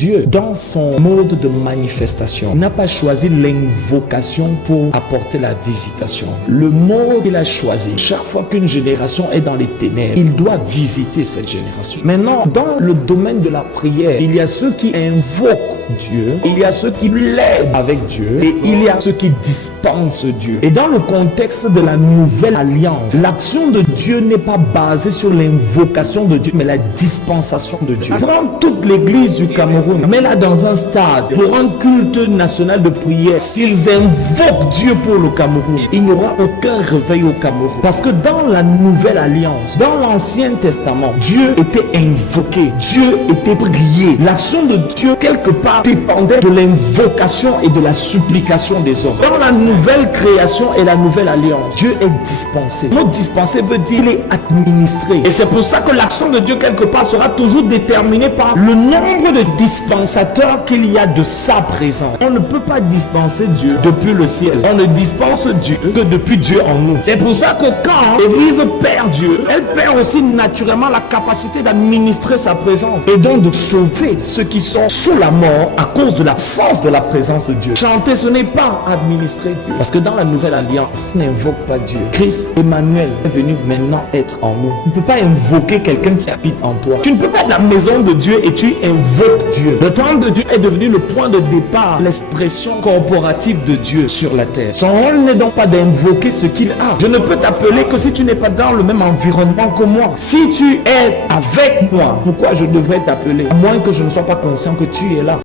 Dieu, dans son mode de manifestation, n'a pas choisi l'invocation pour apporter la visitation. Le mode qu'il a choisi, chaque fois qu'une génération est dans les ténèbres, il doit visiter cette génération. Maintenant, dans le domaine de la prière, il y a ceux qui invoquent Dieu, il y a ceux qui l'aident avec Dieu et il y a ceux qui dispensent Dieu. Et dans le contexte de la nouvelle alliance, l'action de Dieu n'est pas basée sur l'invocation de Dieu, mais la dispensation de Dieu. Prends toute l'église du Cameroun, mets-la dans un stade pour un culte national de prière. S'ils invoquent Dieu pour le Cameroun, il n'y aura aucun réveil au Cameroun. Parce que dans la nouvelle alliance, dans l'Ancien Testament, Dieu était invoqué, Dieu était prié. L'action de Dieu, quelque part, dépendait de l'invocation et de la supplication des hommes. Dans la nouvelle création et la nouvelle alliance, Dieu est dispensé. Le mot dispensé veut dire il est administré. Et c'est pour ça que l'action de Dieu quelque part sera toujours déterminée par le nombre de dispensateurs qu'il y a de sa présence. On ne peut pas dispenser Dieu depuis le ciel. On ne dispense Dieu que depuis Dieu en nous. C'est pour ça que quand l'Église perd Dieu, elle perd aussi naturellement la capacité d'administrer sa présence et donc de sauver ceux qui sont sous la mort à cause de l'absence de la présence de Dieu. Chanter, ce n'est pas administrer Dieu. Parce que dans la nouvelle alliance, on n'invoque pas Dieu. Christ, Emmanuel, est venu maintenant être en nous. Tu ne peux pas invoquer quelqu'un qui habite en toi. Tu ne peux pas être la maison de Dieu et tu invoques Dieu. Le temple de Dieu est devenu le point de départ, l'expression corporative de Dieu sur la terre. Son rôle n'est donc pas d'invoquer ce qu'il a. Je ne peux t'appeler que si tu n'es pas dans le même environnement que moi. Si tu es avec moi, pourquoi je devrais t'appeler? À moins que je ne sois pas conscient que tu es là.